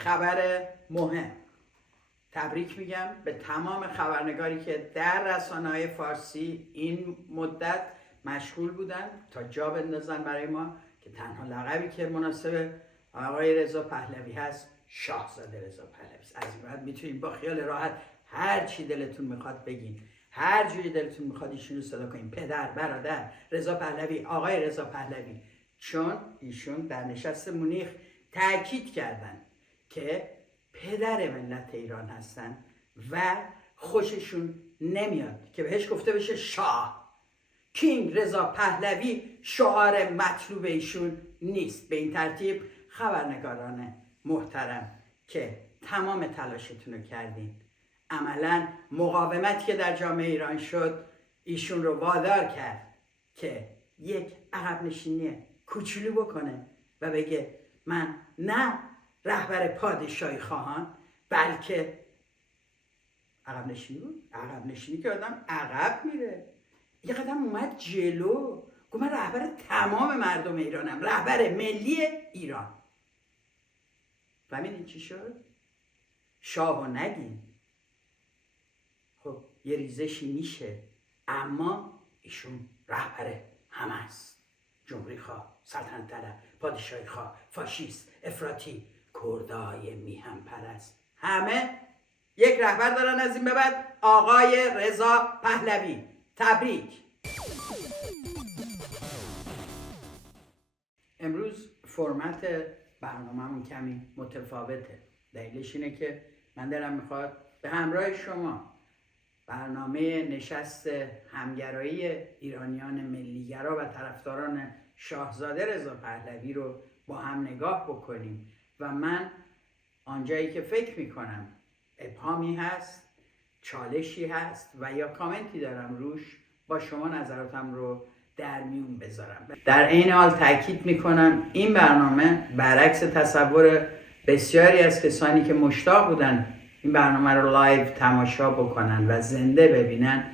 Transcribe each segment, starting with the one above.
خبر مهم. تبریک میگم به تمام خبرنگاری که در رسانه‌های فارسی این مدت مشغول بودن تا جا بندازن برای ما که تنها لقبی که مناسب آقای رضا پهلوی هست شاهزاده رضا پهلوی است. از این بعد میتونید با خیال راحت هر چی دلتون میخواد بگین، هر جوری دلتون میخواد ایشونو صدا کنین، پدر، برادر رضا پهلوی، آقای رضا پهلوی، چون ایشون در نشست مونیخ تاکید کردن که پدر ملت ایران هستن و خوششون نمیاد که بهش گفته بشه شاه. کینگ رضا پهلوی شعار مطلوب ایشون نیست. به این ترتیب خبرنگاران محترم که تمام تلاشتون رو کردین، عملا مقاومتی که در جامعه ایران شد ایشون رو وادار کرد که یک عقب نشینی کوچولو بکنه و بگه من نه رهبر پادشاهی خواهان بلکه عقب نشینی بود. عقب نشینی که آدم عقب میره، یه قدم اومد جلو، گفت من رهبر تمام مردم ایرانم، رهبر ملی ایران. فهمیدین چی شد؟ شاهو نگین. خب یه ریزشی میشه، اما ایشون رهبر همه است. جمهوری خواه، سلطنت طلب، پادشاهی خواه، فاشیست، افراطی، کردای میهم پرست، همه یک رهبر دارن از این به بعد، آقای رضا پهلوی. تبریک. امروز فرمت برنامه‌مون کمی متفاوته. دلیلش اینه که من دلم میخواد به همراه شما برنامه نشست همگرایی ایرانیان ملیگرا و طرفداران شاهزاده رضا پهلوی رو با هم نگاه بکنیم و من آنجایی که فکر میکنم ابهامی هست، چالشی هست و یا کامنتی دارم روش، با شما نظراتم رو در میون بذارم. در این حال تاکید میکنم این برنامه برعکس تصور بسیاری از کسانی که مشتاق بودن این برنامه رو لایو تماشا بکنن و زنده ببینن،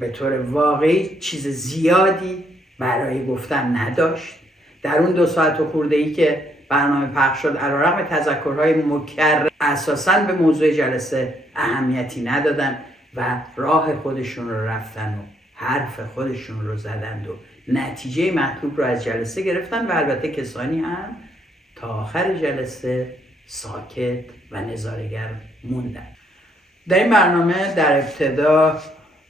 به طور واقعی چیز زیادی برای گفتن نداشت. در اون 2 ساعت و خورده‌ای که برنامه پخش شد، علیرغم تذکرهای مکرر، اساساً به موضوع جلسه اهمیتی ندادن و راه خودشون رو رفتن و حرف خودشون رو زدند و نتیجه مطلوب رو از جلسه گرفتن و البته کسانی هم تا آخر جلسه ساکت و نظاره‌گر موندن. در این برنامه در ابتدا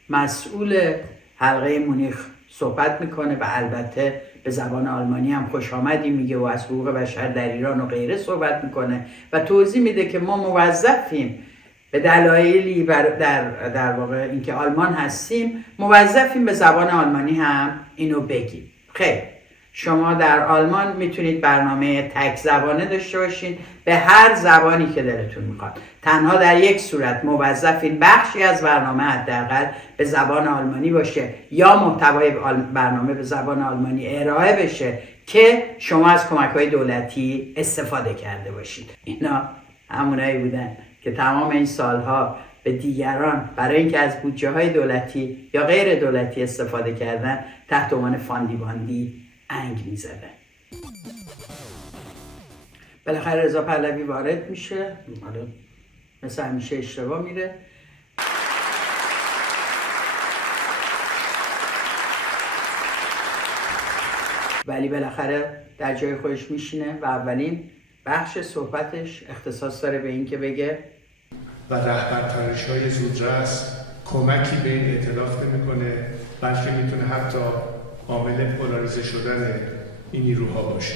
مسئول حلقه مونیخ صحبت میکنه و البته به زبان آلمانی هم خوش آمدی میگه و از حقوق بشر در ایران و غیره صحبت میکنه و توضیح میده که ما موظفیم به دلایلی در واقع اینکه آلمان هستیم موظفیم به زبان آلمانی هم اینو بگیم. خیر، شما در آلمان میتونید برنامه تک زبانه داشته باشین به هر زبانی که دلتون میخواد. تنها در یک صورت موظفین بخشی از برنامه حداقل به زبان آلمانی باشه یا محتوای برنامه به زبان آلمانی ارائه بشه که شما از کمک‌های دولتی استفاده کرده باشید. اینا همونایی بودن که تمام این سالها به دیگران برای اینکه از بودجه‌های دولتی یا غیر دولتی استفاده کردن تحت عنوان فاندی باندی انگ می‌زدن. بالاخره رضا پهلوی وارد میشه، حالا مثل همیشه اشتباه میره. ولی بالاخره در جای خودش میشینه و اولین بخش صحبتش اختصاص داره به این که بگه و رهبرپرش‌های زودرس کمکی به این ائتلاف نمی‌کنه، بلکه میتونه حتی عامل پولاریزه شدن این نیروها باشه.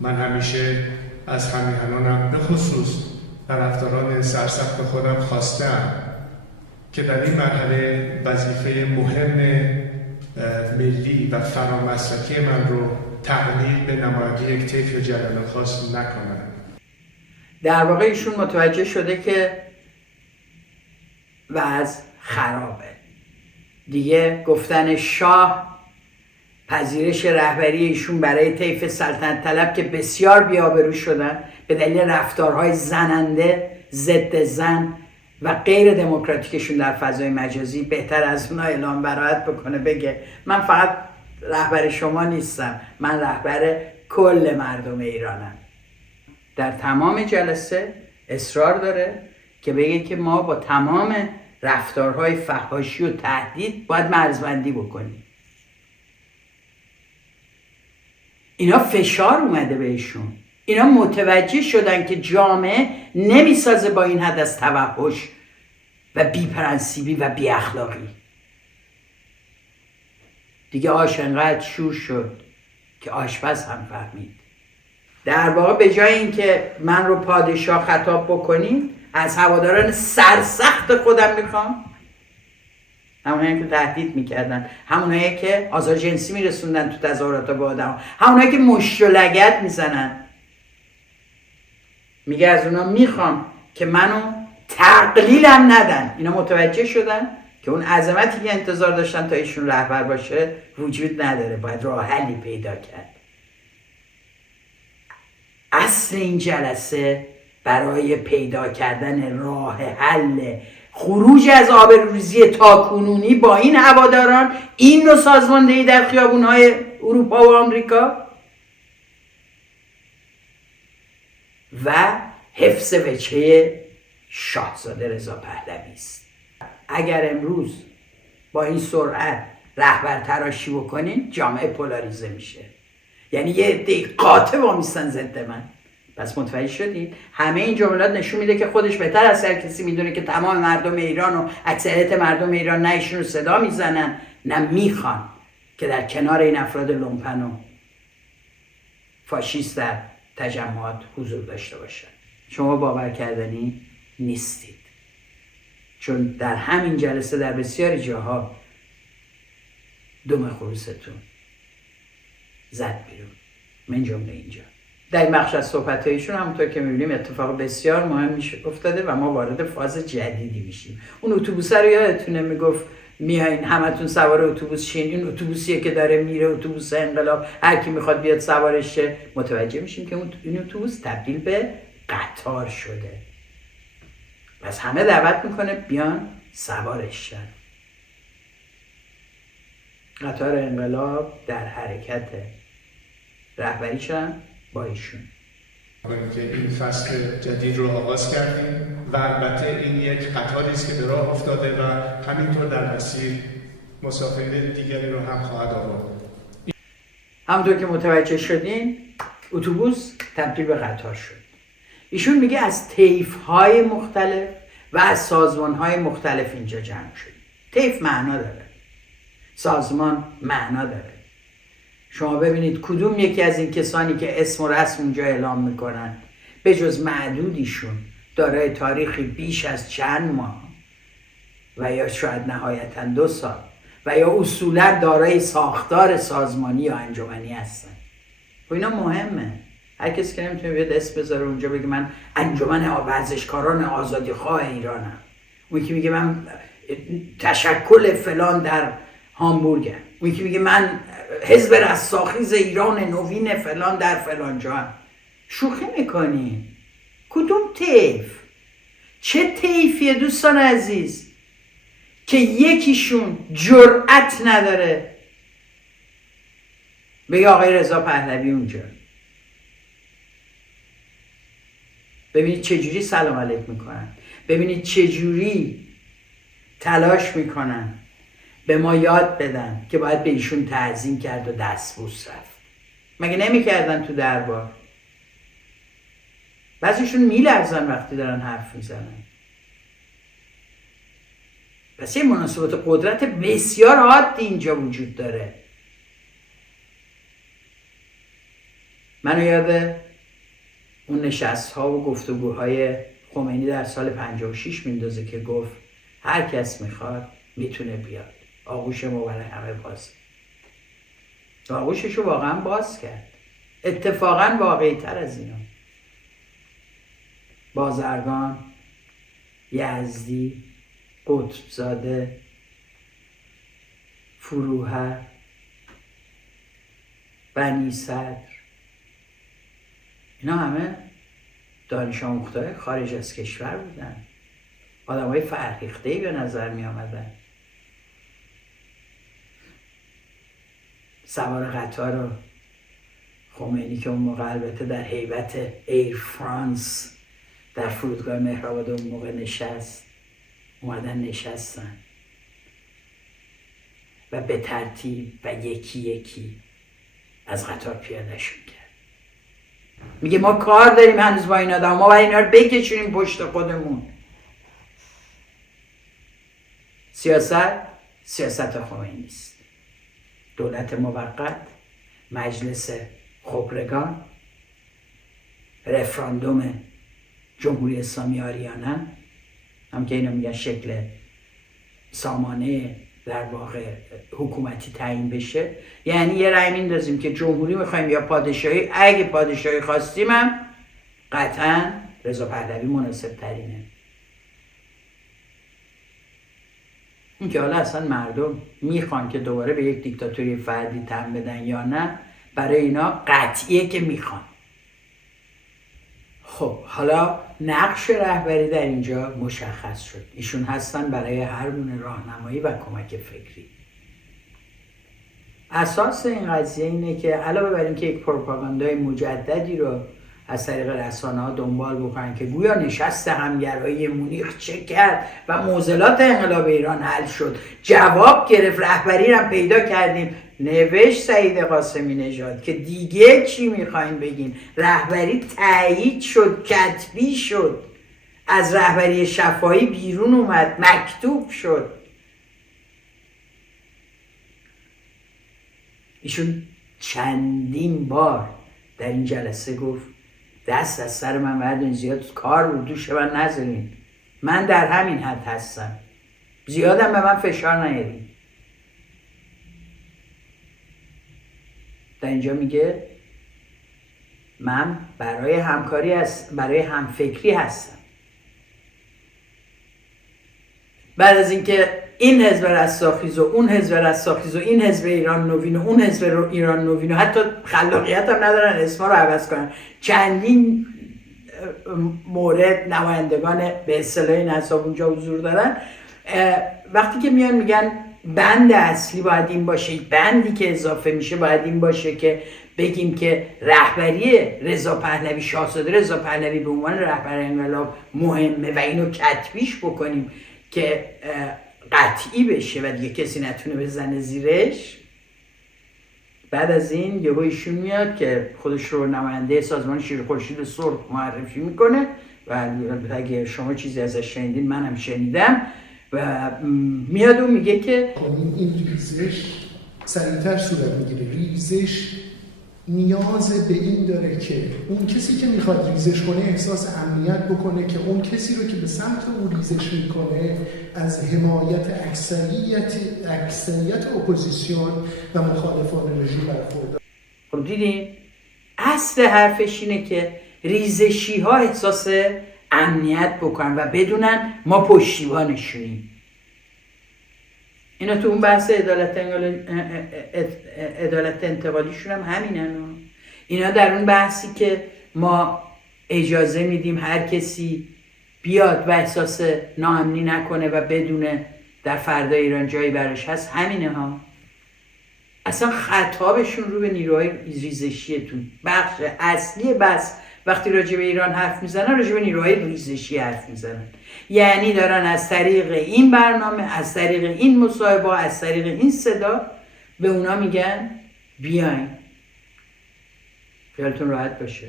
من همیشه از همیهنانم به خصوص طرفداران سرسخت خودم خواستم که در این مرحله وظیفه مهم ملی و فرامسلکی من رو تقلیل به نمایندگی یک طیف یا جریان خاص نکنن. در واقع ایشون متوجه شده که وضع خرابه دیگه. گفتن شاه، پذیرش رهبری ایشون برای طیف سلطنت طلب که بسیار بی‌آبرو شدن به دلیل رفتارهای زننده، ضد زن و غیر دموکراتیکشون در فضای مجازی، بهتر از اونها اعلام براءت بکنه، بگه من فقط رهبر شما نیستم، من رهبر کل مردم ایرانم. در تمام جلسه اصرار داره که بگه که ما با تمام رفتارهای فحاشی و تهدید باید مرزبندی بکنیم. اینا فشار اومده بهشون، اینا متوجه شدن که جامعه نمیسازه با این حد از توحش و بی‌پرنسیبی و بی اخلاقی. دیگه آش انقدر شور شد که آشپز هم فهمید. در واقع به جای اینکه من رو پادشاه خطاب بکنید، از هواداران سرسخت خودم میخوام، همونایی که تهدید میکردن، همونایی که آزار جنسی میرسوندن تو تظاهرات با آدم، همونایی که مشت و لگد میزنن، میگه از اونا میخوام که منو تقلیلم ندن. اینا متوجه شدن که اون عظمتی که انتظار داشتن تا ایشون رهبر باشه وجود نداره، باید راه حلی پیدا کرد. اصل این جلسه برای پیدا کردن راه حل خروج از آبروریزی تاکنونی با این هواداران، این نوع سازماندهی در خیابون‌های اروپا و آمریکا و حفظ وجهه شاهزاده رضا پهلوی است. اگر امروز با این سرعت رهبر تراشی بکنین، جامعه پولاریزه میشه. یعنی یه عده قاطع وامیستن ضد من. پس متوجه شدید؟ همه این جملات نشون میده که خودش بهتر از هر کسی میدونه که تمام مردم ایران و اکثریت مردم ایران نه ایشون رو صدا میزنن نه میخوان که در کنار این افراد لومپن و فاشیست در تجمعات حضور داشته باشن. شما باور کردنی نیستید، چون در همین جلسه در بسیاری جاها دم خروستون زد بیرون، من جمله اینجا. در این بخش از صحبت‌هایشون همونطور که می‌بینیم اتفاق بسیار مهم افتاده و ما وارد فاز جدیدی میشیم. اون اتوبوس رو یادتونه میگفت میایین همتون سوار اتوبوس شین، این اتوبوسیه که داره میره، اتوبوس انقلاب، هر کی میخواد بیاد سوارش شه. متوجه میشیم که این اتوبوس تبدیل به قطار شده. پس همه دعوت میکنه بیان سوارش شن. قطار انقلاب در حرکته، رهبریشن با ایشون. که این فصل جدید رو آغاز کردیم و البته این یک قطاری است که به راه افتاده و همینطور در مسیر مسافرین دیگری رو هم خواهد آورد. همونطور که متوجه شدین اتوبوس تبدیل به قطار شد. ایشون میگه از طیف‌های مختلف و از سازمان‌های مختلف اینجا جمع شد. طیف معنا داره، سازمان معنا داره. شما ببینید کدوم یکی از این کسانی که اسم و رسم اونجا اعلام میکنن به جز معدودیشون دارای تاریخی بیش از چند ماه و یا شاید نهایتاً 2 سال و یا اصولا دارای ساختار سازمانی یا انجمنی هستن. و اینا مهمه. هر کسی که نمیتونه بیاد اسم بذاره اونجا بگه من انجمن ورزشکاران آزادیخواه ایرانم، اون که میگه من تشکل فلان در هامبورگم، اون که میگه من حزب رستاخیز ایران نوین فلان در فلان جا. شوخی میکنی؟ کدوم طیف؟ چه طیفیه دوستان عزیز که یکیشون جرأت نداره بگه آقای رضا پهلوی اونجا؟ ببینید چجوری سلام علیک میکنن، ببینید چجوری تلاش میکنن به ما یاد بدن که باید به ایشون تعظیم کرد و دستبوس رفت. مگه نمیکردن تو دربار؟ بعضیشون میلرزن وقتی دارن حرف میزنن. پس یه مناسبات قدرت بسیار حادی اینجا وجود داره. منو یاد اون نشست ها و گفتگوهای خمینی در سال 56 میندازه که گفت هر کس میخواد میتونه بیاد، آغوش ما برای همه باز. آغوششو واقعا باز کرد. اتفاقا واقعی تر از اینا. بازرگان، یزدی، قطبزاده، فروهر، بنی صدر، اینا همه دانش آموختای خارج از کشور بودن. آدمای فرهیخته‌ای به نظر می آمدن. سوار قطار و خمینی که اون موقع البته در هیبت ایر فرانس در فرودگاه مهرآباد اون موقع نشست، اومدن نشستن و به ترتیب و یکی یکی از قطار پیادهشون کرد. میگه ما کار داریم هنوز با این آدم، ما باید اینا رو بکشونیم پشت خودمون. سیاست خمینی است. دولت موقت، مجلس خبرگان، رفراندوم جمهوری اسلامی آریانه، هم که اینا میگن شکل سامانه در واقع حکومتی تعیین بشه، یعنی یه رأی میندازیم که جمهوری میخوایم یا پادشاهی. اگه پادشاهی خواستیم هم قطعا رضا پهلوی مناسب ترینه. این که حالا اصلا مردم میخوان که دوباره به یک دیکتاتوری فردی تن بدن یا نه، برای اینا قطعیه که میخوان. خب حالا نقش رهبری در اینجا مشخص شد. ایشون هستن برای هر گونه راهنمایی و کمک فکری. اساس این قضیه اینه که علاوه بر اینکه یک پروپاگاندای مجددی رو از طریق رسانه ها دنبال بکنن که گویا نشست همگرایی مونیخ چه کرد و معضلات انقلاب ایران حل شد، جواب گرفت، رهبری رو پیدا کردیم، نوشت سعید قاسمی نژاد که دیگه چی میخواین بگین، رهبری تایید شد، کتبی شد، از رهبری شفاهی بیرون اومد، مکتوب شد. ایشون چندین بار در این جلسه گفت دست از سر من بردارین، زیاد کار رو دوش من نذارین، من در همین حد هستم، زیادم به من فشار نیارین. در اینجا میگه من برای همکاری برای همفکری هستم. بعد از اینکه این حزب رستاخیز و اون حزب رستاخیز و این حزب ایران نوین و اون حزب ایران نوین و حتی خلاقیت هم ندارن اسما رو عوض کنن، چندین مورد نمایندگان به اصطلاح این حساب اونجا حضور دارن، وقتی که میان میگن بند اصلی باید این باشه، بندی که اضافه میشه باید این باشه که بگیم که رهبری رضا پهلوی، شاهزاده رضا پهلوی به عنوان رهبر انقلاب مهمه و اینو کتبیش بکنیم که قطعی بشه و دیگه کسی نتونه بزنه زیرش. بعد از این یهو ایشون میاد که خودش رو نماینده سازمان شیر خورشید سرخ معرفی میکنه و اگه شما چیزی ازش شنیدین منم شنیدم، و میاد و میگه که این ریزش سریعتر صورت میگیره. ریزش نیاز به این داره که اون کسی که میخواد ریزش کنه احساس امنیت بکنه که اون کسی رو که به سمت اون ریزش میکنه از حمایت اکثریت اپوزیسیون و مخالفان رژیم برخوردار. خب دیدین اصل حرفش اینه که ریزشی ها احساس امنیت بکنن و بدونن ما پشتیبانشونیم. اینا تو اون بحث عدالت انتقالیشون هم همینن. اینا در اون بحثی که ما اجازه میدیم هر کسی بیاد و احساس ناامنی نکنه و بدونه در فردای ایران جایی براش هست، همینه ها. اصلا خطابشون رو به نیروهای ریزشیتون. بخش اصلی بس وقتی راجع به ایران حرف میزنن راجع به نیروهای ریزشی حرف میزنن، یعنی دارن از طریق این برنامه، از طریق این مصاحبه، از طریق این صدا به اونا میگن بیاین، خیالتون راحت باشه،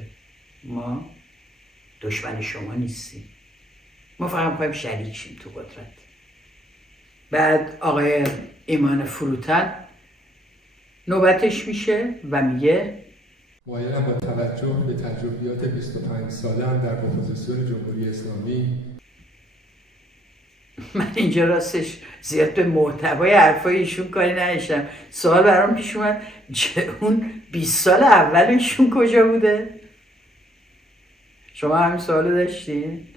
ما دشمن شما نیستیم، ما فقط میخوایم شریک شیم تو قدرت. بعد آقای ایمان فروتن نوبتش میشه و میگه معیناً با توجه به تجربیات 25 ساله‌ام در اپوزیسیون جمهوری اسلامی، من اینجا راستش زیاد به محتوای حرفای ایشون کاری نداشتم. سوال برام پیش اومد اون 20 سال اولشون کجا بوده؟ شما همین سوالو داشتین؟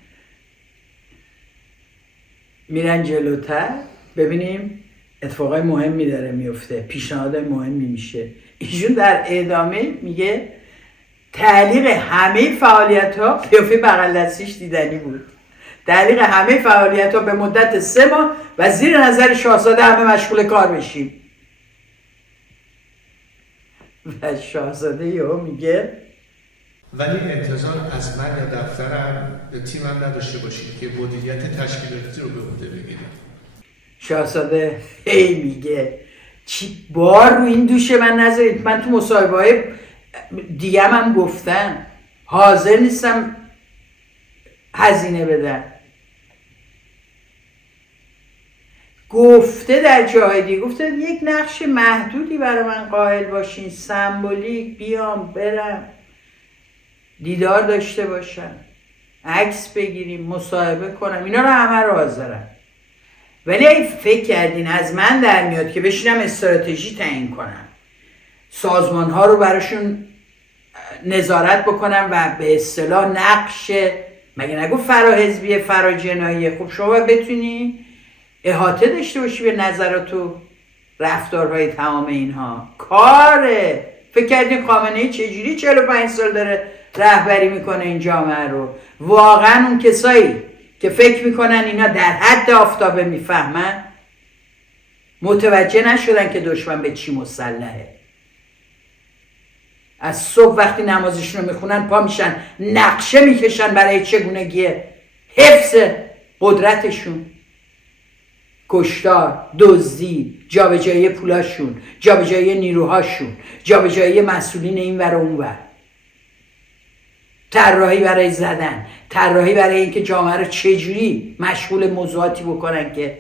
میرن جلوتر ببینیم اتفاقای مهمی داره میفته، پیشنهادهای مهمی میشه. ایشون در ادامه میگه تعلیق همه فعالیت‌ها قیافه بغل دستیش دیدنی بود. تعلیق همه فعالیت‌ها به مدت 3 ماه و زیر نظر شاهزاده همه مشغول کار بشیم. و شاهزاده یهو میگه ولی انتظار از من یا دفترم یا تیمم نداشته باشید که مدیریت تشکیلاتی رو به عهده بگیریم. شاهزاده هی میگه چی بار رو این دوشه من نذارید. من تو مصاحبه های دیگه هم گفتم حاضر نیستم هزینه بدم. گفته در جای دیگه گفته یک نقش محدودی برای من قائل باشین، سمبولیک، بیام برم دیدار داشته باشم، عکس بگیریم، مصاحبه کنم، اینا رو همه رو حاضرم. ولی اگه فکر کردین از من در میاد که بشینم استراتژی تعیین کنم، سازمان ها رو براشون نظارت بکنم و به اصطلاح نقش مگه نگو فراحزبی فراجنایی، خب شما بتونی احاطه داشته باشی به نظرات و رفتارهای تمام اینها. کاره. فکر کردین خامنه‌ای چجوری 45 سال داره رهبری میکنه این جامعه رو؟ واقعا اون کسایی که فکر میکنن اینا در حد آفتابه میفهمن متوجه نشدن که دشمن به چی مسلحه. از صبح وقتی نمازشون رو میخونن پا میشن نقشه میکشن برای چگونگی حفظ قدرتشون، کشتار، دزدی، جابجایی پولاشون، جابجایی نیروهاشون، جابجایی مسئولین این ور و اون ور، طراحی برای زدن، طراحی برای اینکه جامعه رو چجوری مشغول موضوعاتی بکنن که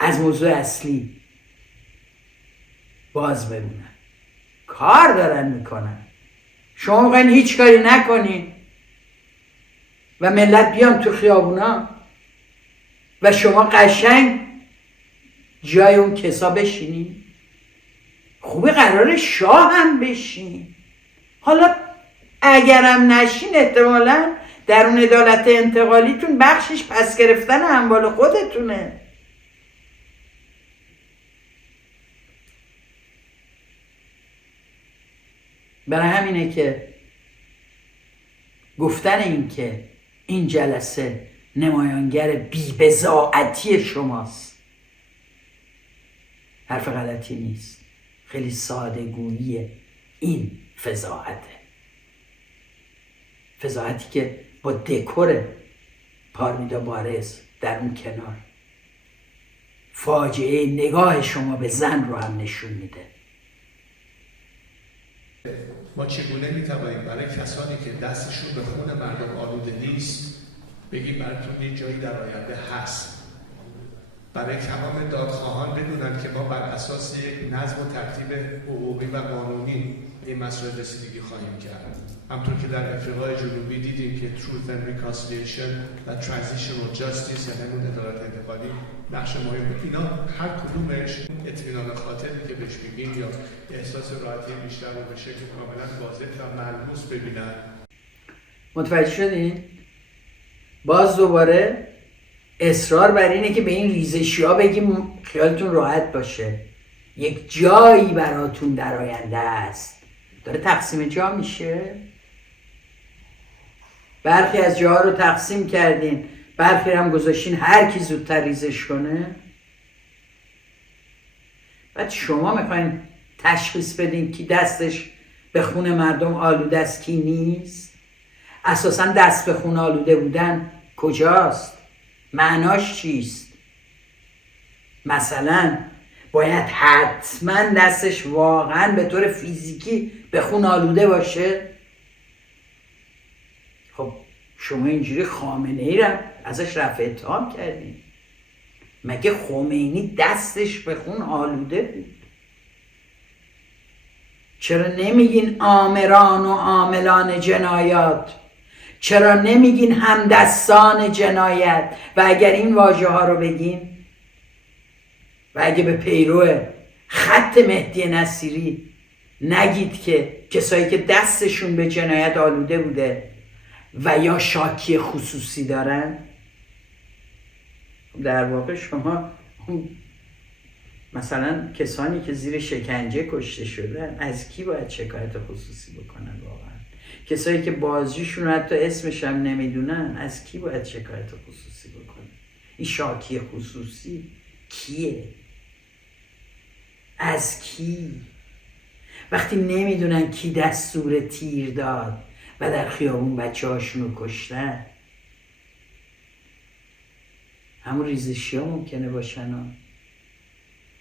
از موضوع اصلی باز بمونن. کار دارن میکنن. شما میخواین هیچ کاری نکنین و ملت بیان تو خیابونا و شما قشنگ جای اون کسا بشینین؟ خوبه قرار شاه هم بشین. حالا اگرم نشین احتمالا در اون عدالت انتقالیتون بخشش پس گرفتن اموال خودتونه. برای همینه که گفتن این که این جلسه نمایانگر بی‌بضاعتی شماست حرف غلطی نیست. خیلی ساده‌گویی این فضاحته. فضاحتی که با دکور پارمیدا بارز در اون کنار فاجعه نگاه شما به زن رو هم نشون میده. ما چگونه میتوانیم برای کسانی که دستشون به خون مردم آلوده نیست بگیم براتون یه جایی در آینده هست، برای تمام دادخواهان بدونن که ما بر اساس یک نظم و ترتیب حقوقی و قانونی این مسئله رسیدگی خواهیم کرد. همطور که در افریقای جنوبی دیدیم که Truth and Reconciliation و Transitional Justice یعنی همون عدالت انتقالی نقش مهم. اینا هر کدومش اطمینان خاطری که بهش میگیم یا احساس راحتی بیشتر رو به شکل کاملا واضح و ملموس ببینن. متوجه شدین؟ باز دوباره اصرار بر اینه که به این ریزشی ها بگیم خیالتون راحت باشه، یک جایی براتون در آینده است. داره تقسیم جا میشه. برخی از جاها رو تقسیم کردین، برخی هم گذاشتین هر کی زودتر ریزش کنه. بعد شما میخواین تشخیص بدین کی دستش به خون مردم آلوده است کی نیست. اساسا دست به خون آلوده بودن کجاست؟ معناش چیست؟ مثلا باید حتما دستش واقعا به طور فیزیکی به خون آلوده باشه؟ خب شما اینجوری خامنه‌ای را ازش رفع اتهام کردین. مگه خمینی دستش به خون آلوده بود؟ چرا نمیگین آمران و عاملان جنایات؟ چرا نمیگین همدستان جنایت؟ و اگر این واژه ها رو بگین و اگه به پیرو خط مهدی نصیری نگید که کسایی که دستشون به جنایت آلوده بوده و یا شاکی خصوصی دارن، در واقع شما مثلا کسانی که زیر شکنجه کشته شدن از کی باید شکایت خصوصی بکنن؟ واقعا کسایی که بازجوشون حتی اسمش هم نمیدونن از کی باید شکایت خصوصی بکنن؟ این شاکی خصوصی کیه؟ از کی؟ وقتی نمیدونن کی دستور تیر داد و در خیابون بچه هاشونو کشتن. همون ریزشی ها ممکنه باشن.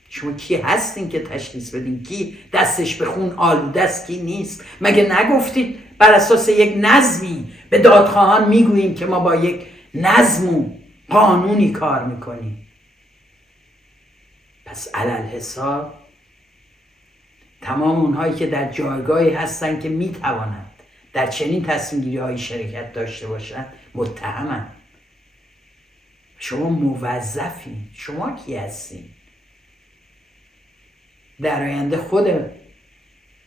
شما کی هستین که تشخیص بدین کی دستش به خون آلوده است کی نیست؟ مگه نگفتید بر اساس یک نظمی به دادخواهان میگوییم که ما با یک نظم و قانونی کار میکنیم؟ پس علل حساب تمام اونهایی که در جایگاهی هستن که میتوانند در چنین تصمیم گیری هایی شرکت داشته باشند متهمند. شما موظفین. شما کی هستین؟ در آینده خود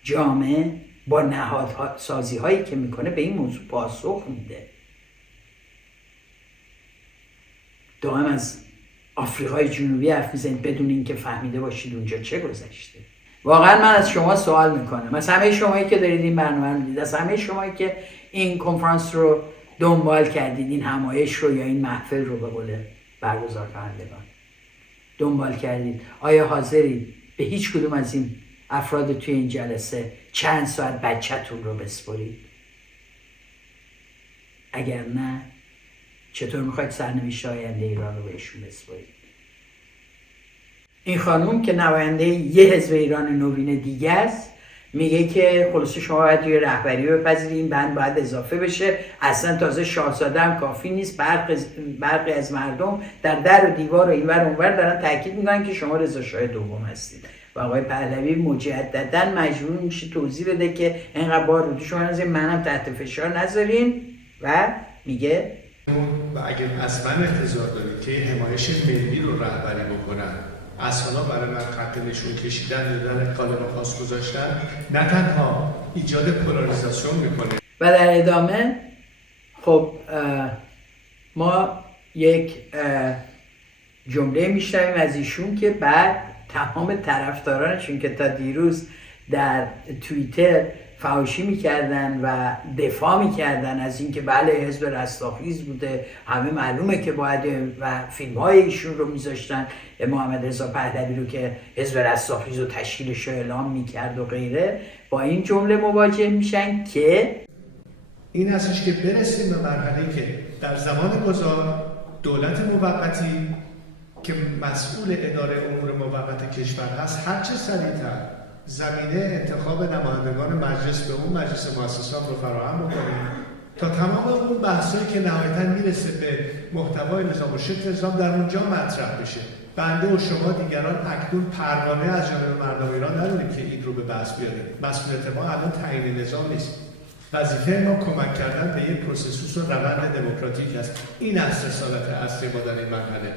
جامعه با نهادسازی هایی که میکنه به این موضوع پاسخ میده. دائم از آفریقای جنوبی حرف میزنید بدون اینکه فهمیده باشید اونجا چه گذشته. واقعا من از شما سوال میکنم، از همه شمایی که دارید این برنامه رو میدید، از همه شمایی که این کنفرانس رو دنبال کردید، این همایش رو یا این محفل رو به قول برگزار کنندگان دنبال کردید، آیا حاضرید به هیچ کدوم از این افراد توی این جلسه چند ساعت بچه‌تون رو بسپرید؟ اگر نه، چطور میخواید سرنوشت آینده ایران رو بهشون بسپرید؟ این خانوم که نماینده یه حزب ایران نوین دیگه است میگه که خلاصه شما باید توی رهبری بپذیرید، این بند باید اضافه بشه، اصلا تازه شاهزاده هم کافی نیست. برخی از مردم در و دیوار و اینور اونور دارن تاکید میکنن که شما رضا شاه دوم هستید و آقای پهلوی مجددا مجبور میشه توضیح بده که اینقدر بار رو شما نذارین، منم تحت فشار نذارین و میگه و اگر از من انتظار دارید که حمایش ملی رو رهبری بکنم، از حالا برای من خط نشون کشیدن دادن قالب خاص گذاشتن نه تنها ایجاد پولاریزاسیون میکنه و در ادامه خب ما یک جمله میشنویم از ایشون که بعد تمام طرفدارانشون که تا دیروز در توییتر فحاشی میکردن و دفاع میکردن از اینکه بله حزب رستاخیز بوده، همه معلومه که باید، و فیلم های ایشون رو میذاشتن، محمد رضا پهلوی رو که حزب رستاخیز رو تشکیلش رو اعلام میکرد و غیره، با این جمله مواجه میشن که این هستش که برسیم به مرحله‌ای که در زمان گذار دولت موقتی که مسئول اداره امور موقت کشور هست هرچه سریعتر زمینه انتخاب نمایندگان مجلس به اون مجلس مؤسسان رو فراهم بکنیم تا تمام اون بحثایی که نهایتاً میرسه به محتوای نظام و شکل نظام در اونجا مطرح بشه. بنده و شما دیگران اکنون پروانه از جانب مردم ایران نداریم که این رو به بحث بیاریم. مسئولیت ما الان تعیین نظام نیست. وظیفه ما کمک کردن به یک پروسس و روند دموکراتیک است. این است رسالت اصلی ما در این مرحله.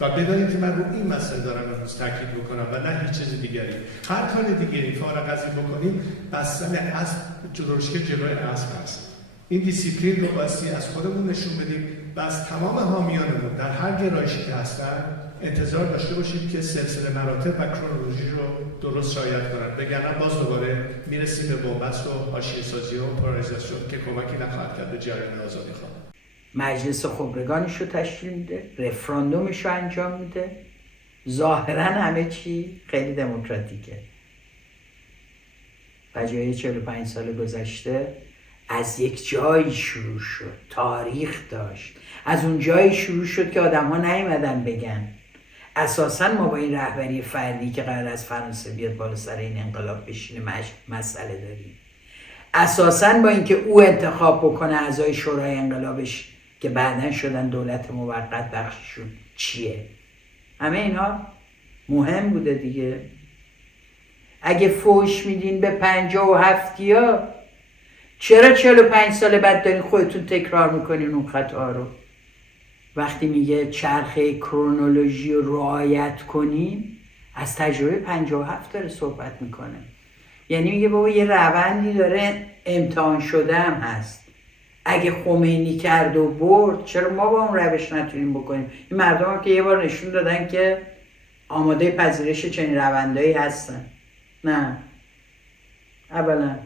و بدانید که من رو این مسئله دارم امروز تاکید میکنم و نه هیچ چیز دیگری. هر کار دیگری فارغ از این بکنیم بستن اسب جلوی اسب است. این دیسیپلین رو باستی از خودمون نشون بدیم و از تمام حامیانمون در هر گرایشی که هستن انتظار داشته باشید که سلسله مراتب و کرونولوژی رو درست رعایت کنن. وگرنه باز دوباره میرسیم به بنبست و حاشیه‌سازی و پولاریزاسیون که کمکی نخواهد کرد به جریان آزادی‌خواه. مجلس خبرگانش رو تشکیل میده، رفراندومش رو انجام میده، ظاهرا همه چی خیلی دموکراتیکه. فجایع 45 سال گذشته از یک جایی شروع شد، تاریخ داشت، از اون جایی شروع شد که آدم ها نیومدن بگن. اساسا ما با این رهبری فردی که قرار از فرانسه بیاد بالا سر این انقلاب بشینه مسئله داریم. اساسا با اینکه او انتخاب بکنه اعضای شورای انقلابش که بعداً شدن دولت موقت بخششون چیه؟ همه اینا مهم بوده دیگه. اگه فوش میدین به 57یا، چرا 45 سال بعد دارین خودتون تکرار میکنین اون خطا رو؟ وقتی میگه چرخه کرونولوژی رو رعایت کنیم، از تجربه 57 داره صحبت میکنه. یعنی میگه بابا یه روندی داره امتحان شده هم هست. اگه خمینی کرد و برد، چرا ما با اون روش نتونیم بکنیم؟ این مردم هم که یه بار نشون دادن که آماده پذیرش چنین روندهایی هستن. نه، اولا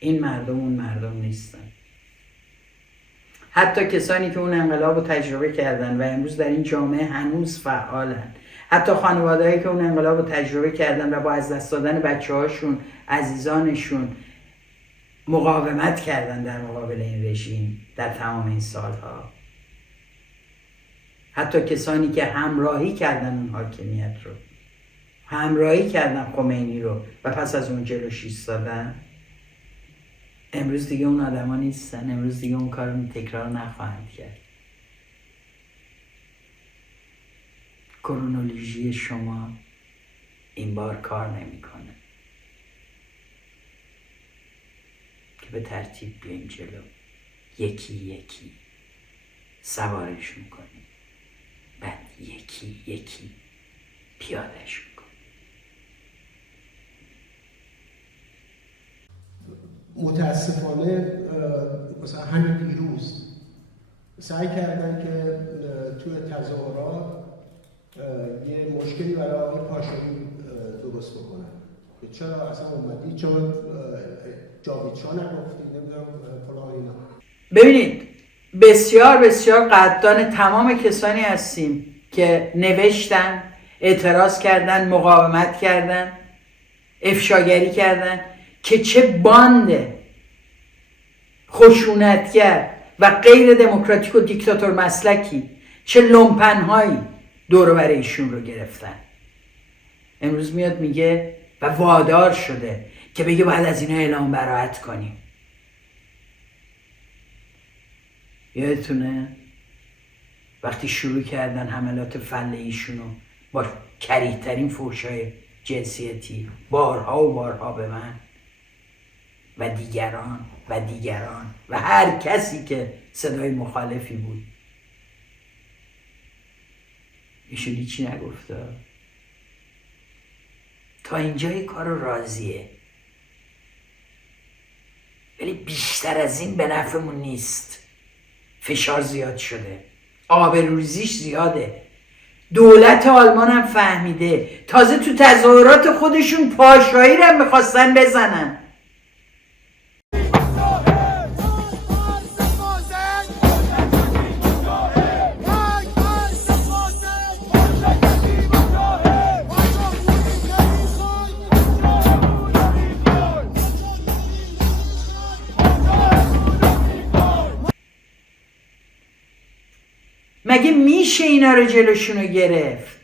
این مردم اون مردم نیستن. حتی کسانی که اون انقلاب رو تجربه کردن و امروز در این جامعه هنوز فعالن، حتی خانواده‌ای که اون انقلاب رو تجربه کردن و با از دست دادن بچه‌هاشون، عزیزانشون مقاومت کردن در مقابل این رژیم در تمام این سالها. حتی کسانی که همراهی کردن اون حاکمیت رو، همراهی کردن خمینی رو و پس از اون جلوش ایستادن، امروز دیگه اون آدما نیستن. امروز دیگه اون کار رو تکرار نخواهند کرد. کرونولوژی شما این بار کار نمیکنه که به ترتیب بیایم جلو، یکی یکی سوارش میکنیم، بعد یکی یکی پیادهش میکنیم. متاسفانه مثلا همین دیروز سعی کردن که توی تظاهرات یه مشکلی برای آقای کاشانی درست بکنن که چرا اصلا اومدی، چون جاویدشاه نگفتی، نمیدونم فلان اینا. ببینید بسیار بسیار قدردان تمام کسانی هستیم که نوشتن، اعتراض کردن، مقاومت کردن، افشاگری کردن که چه باند خشونتگر و غیر دموکراتیک و دیکتاتور مسلکی، چه لومپنهایی دور و بر ایشون رو گرفتن. امروز میاد میگه و وادار شده که بگه باید از اینا اعلام براءت کنیم. یادتونه وقتی شروع کردن حملات فله ایشونو با کریه‌ترین فحشای جنسیتی بارها و بارها به من و دیگران و دیگران و هر کسی که صدای مخالفی بود، ایشون هیچی نگفته. تا اینجای کار راضیه، ولی بیشتر از این به نفعمون نیست. فشار زیاد شده، آبروریزیش زیاده. دولت آلمان هم فهمیده، تازه تو تظاهرات خودشون پاشایی رو میخواستن بزنن. مگه میشه اینا رو جلوشونو گرفت؟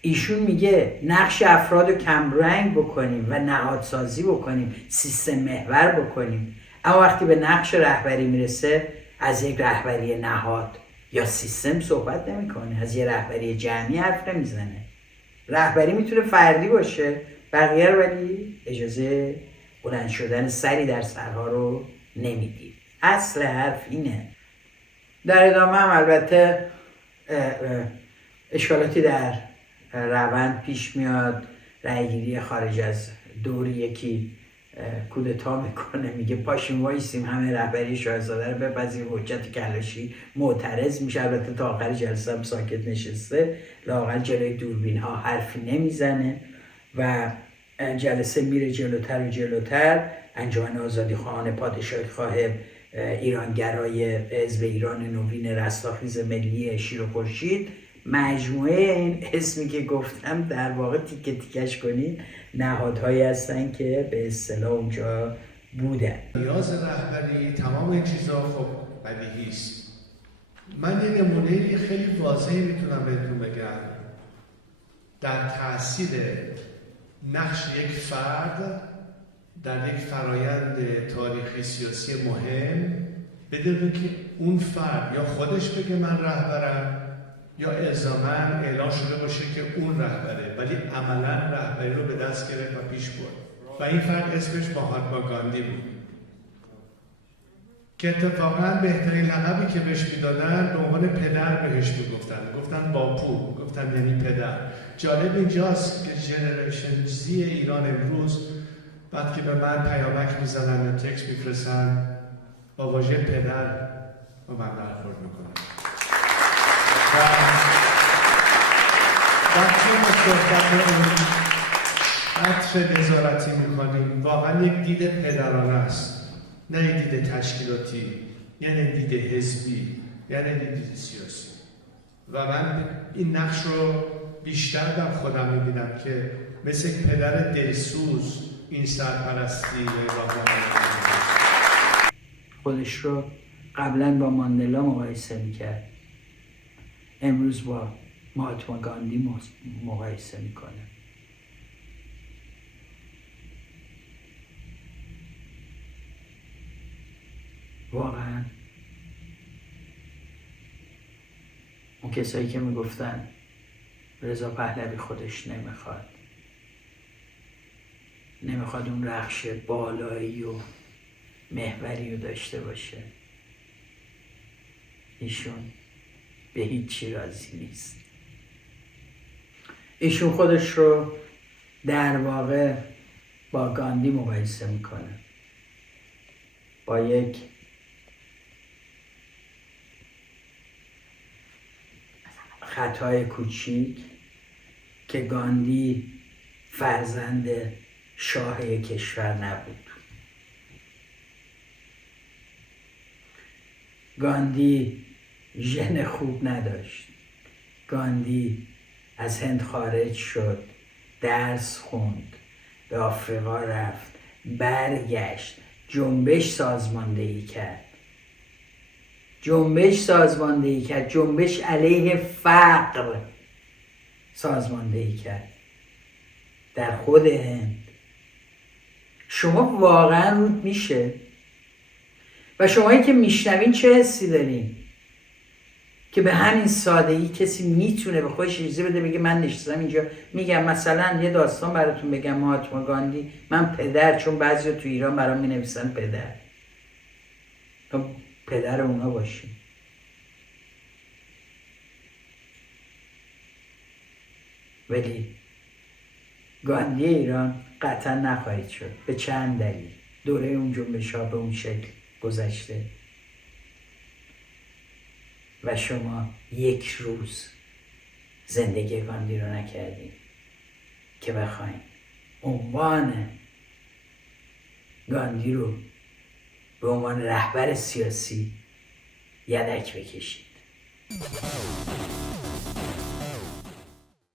ایشون میگه نقش افراد رو کمرنگ بکنیم و نهادسازی بکنیم، سیستم محور بکنیم. اما وقتی به نقش رهبری میرسه از یک رهبری نهاد یا سیستم صحبت نمیکنه، از یه رهبری جمعی حرف نمیزنه. رهبری میتونه فردی باشه، بقیه رو ولی اجازه بلند شدن سری در سرها رو نمیدید. اصل حرف اینه. در ادامه هم البته اشکالاتی در روند پیش میاد. رأیگیری خارج از دور یکی کودتا میکنه، میگه پاشیم وایسیم همه رهبری شاهزاده رو بپذیریم. حجت کلاشی معترض میشه، البته تا آخر جلسه هم ساکت نشسته، لااقل جلوی دوربین ها حرفی نمیزنه و جلسه میره جلوتر و جلوتر. انجمن آزادیخواهان پادشاهی خواه ایرانگرای حزب ایران نوین رستاخیز ملی شیر و خورشید، مجموعه این اسمی که گفتم در واقع تیکه تیکش کنید نهادهایی هستن که به اصطلاح اونجا بودن. نیاز رهبری تمام این چیزا خب بدیهی است. من یه نمونه خیلی واضحی میتونم بهتون بگم در تاثیر نقش یک فرد در یک فرایند تاریخی سیاسی مهم، بدون که اون فرد یا خودش بگه من رهبرم یا الزاماً اعلام شده باشه که اون رهبره، ولی عملاً رهبری رو به دست گرفت و پیش برد. و این فرد اسمش مهاتما گاندی بود که اتفاقاً بهترین لقبی که بهش میدادن به عنوان پدر بهش گفتن باپو، گفتن یعنی پدر. جالب اینجاست که جنریشن زی ایران امروز وقتی به من پیامک میزنن یا تکست میفرستن با واژه پدر با من برخورد میکنن. و وقتی ما صحبت اون عطر نظارتی میکنیم واقعا یک دید پدرانه است، نه یک دید تشکیلاتی، یعنی دید حزبی، یعنی دید سیاسی. و من این نقش رو بیشتر در خودم میبینم که مثل یک پدر دلسوز این سرپرستی نگاه خودش رو قبلا با ماندلا مقایسه میکرد، امروز با مهاتما گاندی مقایسه میکنه. واقعا اون کسایی که میگفتن رضا پهلوی خودش نمیخواد اون رخش بالایی و محوری رو داشته باشه، ایشون به هیچی راضی نیست. ایشون خودش رو در واقع با گاندی مقایسه میکنه، با یک خطای کوچیک که گاندی فرزند شاه کشور نبود. گاندی ژن خوب نداشت. گاندی از هند خارج شد، درس خوند، به آفریقا رفت، برگشت، جنبش سازماندهی کرد. جنبش علیه فقر سازماندهی کرد در خود هند. شما واقعا رود میشه؟ و شمایی که میشنوین چه حسی دارین؟ که به همین سادگی کسی میتونه به خودش اجازه بده بگه من نشستم اینجا میگم مثلا یه داستان براتون بگم، مهاتما گاندی، من پدر، چون بعضی تو ایران برام مینویسن پدر، تو پدر اونا باشی. ولی گاندی ایران قطعا نخواهید شد به چند دلیل. دوره اون جنبش ها به اون شکل گذشته و شما یک روز زندگی گاندی رو نکردید که بخواین عنوان گاندی رو به عنوان رهبر سیاسی یدک بکشید.